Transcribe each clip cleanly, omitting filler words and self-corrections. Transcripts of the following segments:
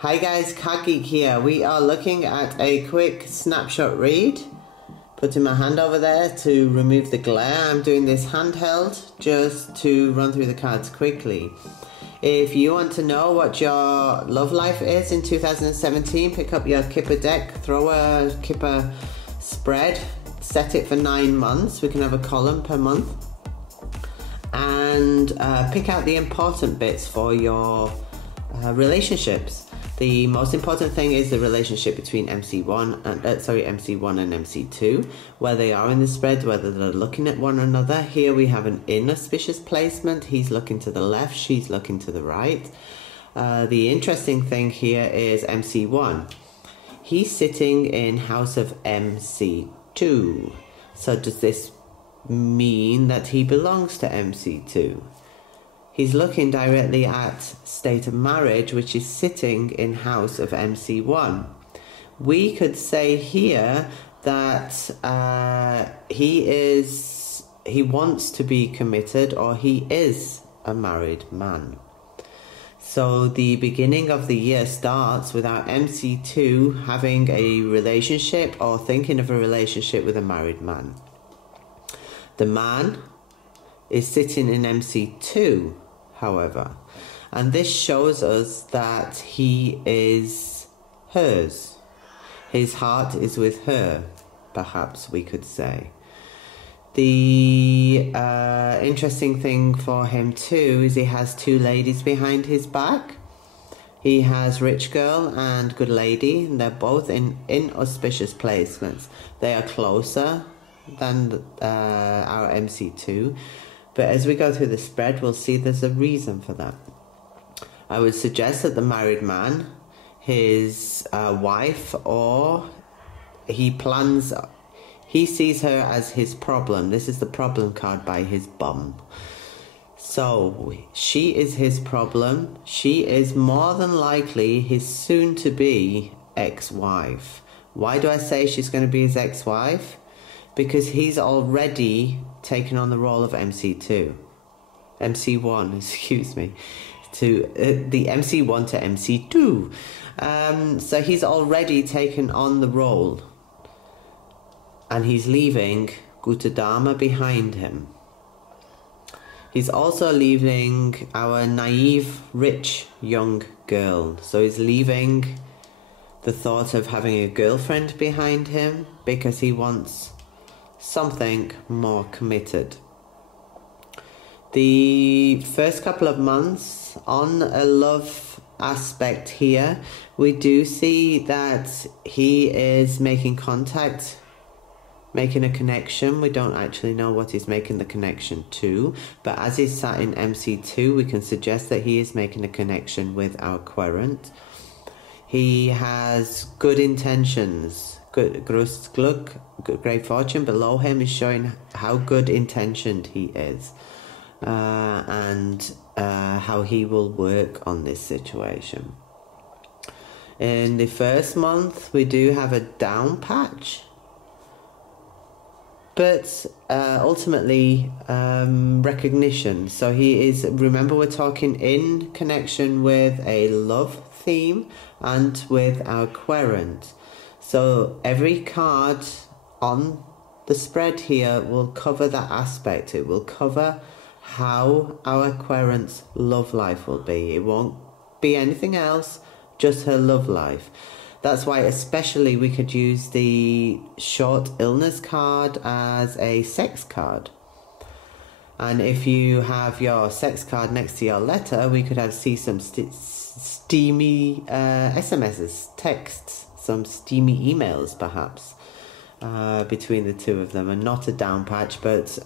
Hi guys, Card Geek here. We are looking at a quick snapshot read. Putting my hand over there to remove the glare. I'm doing this handheld just to run through the cards quickly. If you want to know what your love life is in 2017, pick up your Kipper deck, throw a Kipper spread, set it for 9 months. We can have a column per month. And pick out the important bits for your relationships. The most important thing is the relationship between MC1 and MC2, where they are in the spread, whether they're looking at one another. Here we have an inauspicious placement. He's looking to the left, she's looking to the right. The interesting thing here is MC1. He's sitting in house of MC2. So does this mean that he belongs to MC2? He's looking directly at state of marriage, which is sitting in house of MC1. We could say here that he wants to be committed, or he is a married man. So the beginning of the year starts without MC2 having a relationship or thinking of a relationship with a married man. The man is sitting in MC2, however, and this shows us that he is hers. His heart is with her, perhaps we could say. The interesting thing for him too is he has 2 ladies behind his back. He has rich girl and good lady, and they're both in inauspicious placements. They are closer than our MC2. But as we go through the spread, we'll see there's a reason for that. I would suggest that the married man, his wife, or he sees her as his problem. This is the problem card by his bum. So she is his problem. She is more than likely his soon-to-be ex-wife. Why do I say she's going to be his ex-wife? Because he's already taken on the role of MC1, excuse me, to the MC1 to MC2. So he's already taken on the role, and he's leaving Gute Dame behind him. He's also leaving our naive, rich, young girl. So he's leaving the thought of having a girlfriend behind him because he wants something more committed. The first couple of months on a love aspect here, we do see that he is making contact, making a connection. We don't actually know what he's making the connection to, but as he's sat in MC2, we can suggest that he is making a connection with our Querent. He has good intentions. Groß Glück, great fortune below him is showing how good intentioned he is, and how he will work on this situation. In the first month, we do have a down patch, but ultimately recognition. So he is, remember, we're talking in connection with a love theme and with our Querent. So every card on the spread here will cover that aspect. It will cover how our Querent's love life will be. It won't be anything else, just her love life. That's why especially we could use the short illness card as a sex card. And if you have your sex card next to your letter, we could see some steamy SMSs, texts, some steamy emails perhaps between the two of them, and not a down patch, but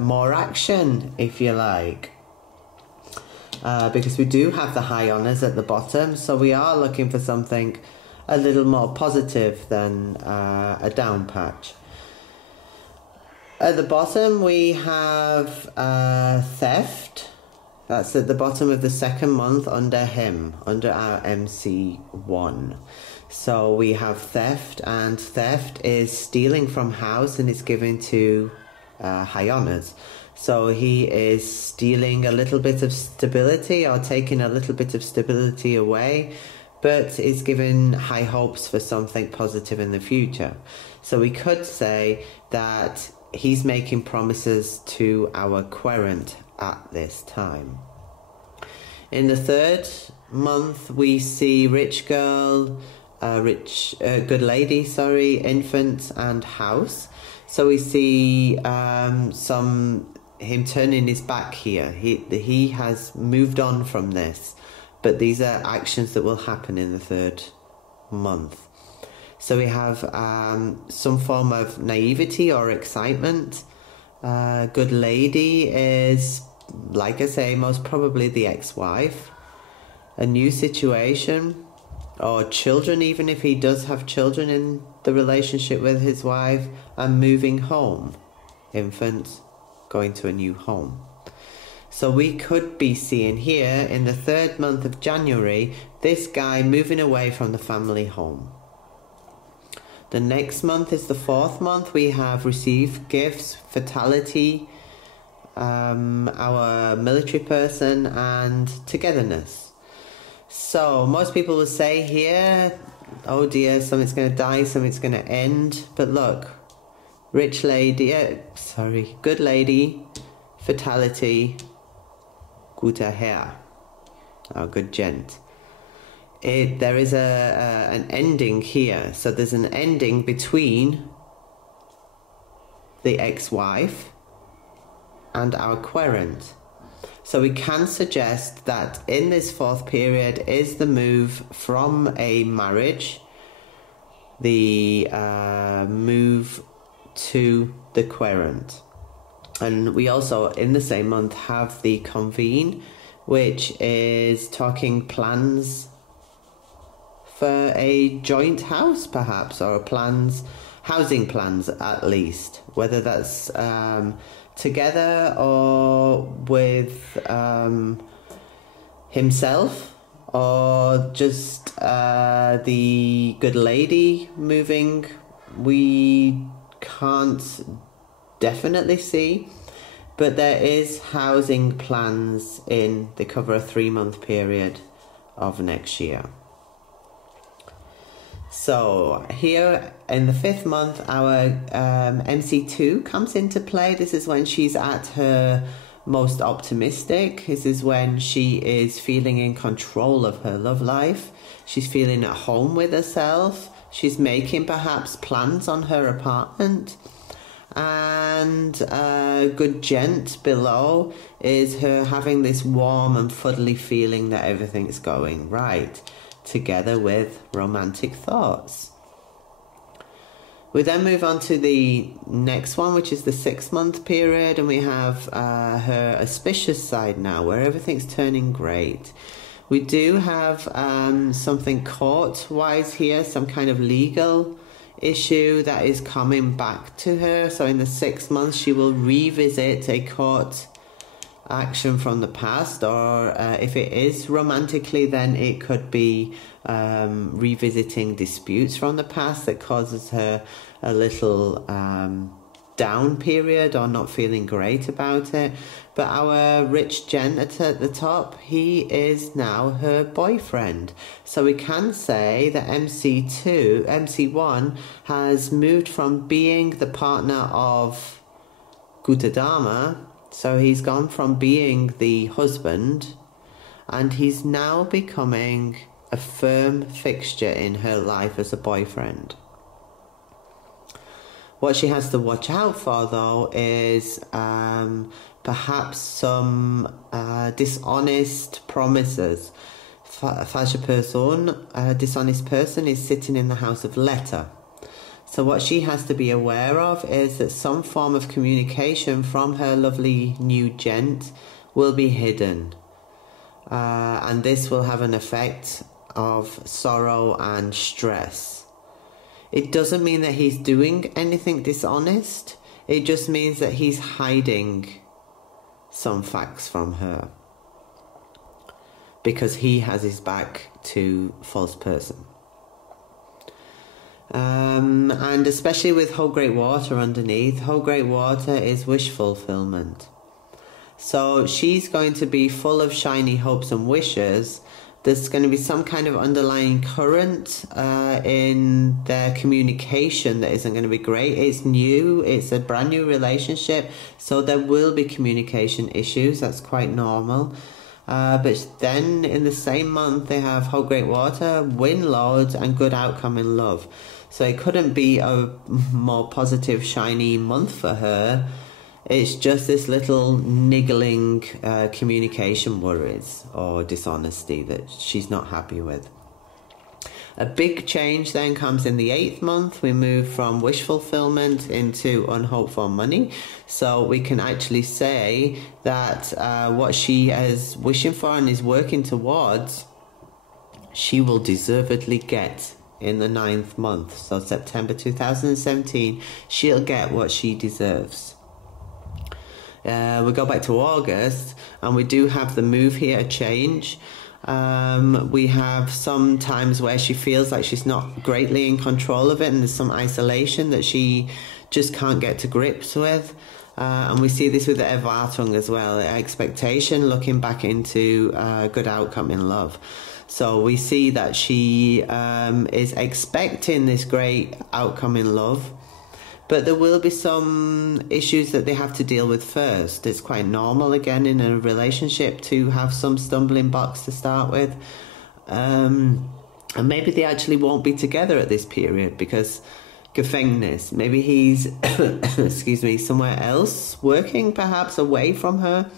more action, if you like, because we do have the high honours at the bottom, so we are looking for something a little more positive than a down patch. At the bottom we have theft. That's at the bottom of the second month under him, under our MC1. So we have theft, and theft is stealing from house and is given to high honours. So he is stealing a little bit of stability, or taking a little bit of stability away, but is given high hopes for something positive in the future. So we could say that he's making promises to our querent at this time. In the third month, we see rich girl, good lady, infant and house. So we see him turning his back here. He has moved on from this, but these are actions that will happen in the third month. So we have some form of naivety or excitement. Good lady is, like I say, most probably the ex-wife. A new situation, or children, even if he does have children in the relationship with his wife, and moving home. Infant going to a new home. So we could be seeing here in the third month of January, this guy moving away from the family home. The next month is the fourth month. We have received gifts, fatality, our military person, and togetherness. So most people will say here, oh dear, something's going to die, something's going to end. But look, good lady, fatality, guter Herr, oh, good gent. There is an ending here. So there's an ending between the ex-wife and our querent. So we can suggest that in this fourth period is the move from a marriage, the move to the querent. And we also, in the same month, have the convene, which is talking plans for a joint house, perhaps, or housing plans at least, whether that's together or with himself, or just the good lady moving. We can't definitely see, but there is housing plans in the cover a 3-month period of next year. So here in the 5th month, our MC2 comes into play. This is when she's at her most optimistic. This is when she is feeling in control of her love life. She's feeling at home with herself. She's making perhaps plans on her apartment. And good gent below is her having this warm and fuddly feeling that everything's going right, together with romantic thoughts. We then move on to the next one, which is the 6-month period, and we have her auspicious side now, where everything's turning great. We do have something court-wise here, some kind of legal issue that is coming back to her. So in the 6th month, she will revisit a court action from the past, or if it is romantically, then it could be revisiting disputes from the past that causes her a little down period or not feeling great about it. But our rich gent at the top, he is now her boyfriend. So we can say that MC1 has moved from being the partner of Gute Dame. So he's gone from being the husband, and he's now becoming a firm fixture in her life as a boyfriend. What she has to watch out for, though, is perhaps some dishonest promises. Falsche Person, a dishonest person, is sitting in the house of letter. So what she has to be aware of is that some form of communication from her lovely new gent will be hidden. And this will have an effect of sorrow and stress. It doesn't mean that he's doing anything dishonest. It just means that he's hiding some facts from her, because he has his back to false person. And especially with whole great water underneath, whole great water is wish fulfillment. So she's going to be full of shiny hopes and wishes, There's going to be some kind of underlying current in their communication that isn't going to be great. It's new, it's a brand new relationship, so there will be communication issues. That's quite normal. But then in the same month they have Hold Great Water, Win Loads, and Good Outcome in Love. So it couldn't be a more positive, shiny month for her. It's just this little niggling communication worries or dishonesty that she's not happy with. A big change then comes in the 8th month. We move from wish fulfillment into unhoped for money. So we can actually say that what she is wishing for and is working towards, she will deservedly get in the 9th month. So September 2017, she'll get what she deserves. We go back to August, and we do have the move here, a change. We have some times where she feels like she's not greatly in control of it, and there's some isolation that she just can't get to grips with. And we see this with the Erwartung as well, expectation, looking back into Good Outcome in Love. So we see that she is expecting this great outcome in love, but there will be some issues that they have to deal with first. It's quite normal, again, in a relationship to have some stumbling blocks to start with. And maybe they actually won't be together at this period because Gefängnis, maybe he's, excuse me, somewhere else working, perhaps away from her.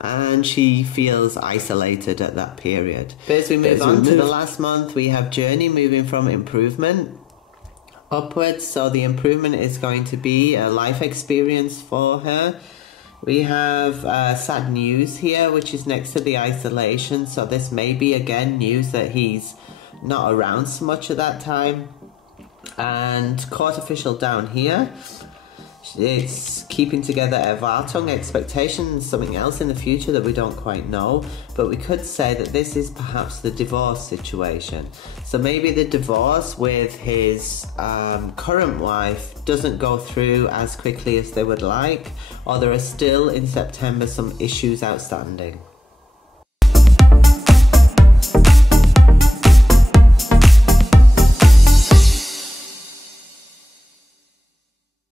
And she feels isolated at that period. But as we move on to the last month, we have Journey moving from improvement upwards. So the improvement is going to be a life experience for her. We have sad news here, which is next to the isolation. So this may be, again, news that he's not around so much at that time. And court official down here. It's keeping together Erwartung, expectations, something else in the future that we don't quite know. But we could say that this is perhaps the divorce situation. So maybe the divorce with his current wife doesn't go through as quickly as they would like, or there are still in September some issues outstanding.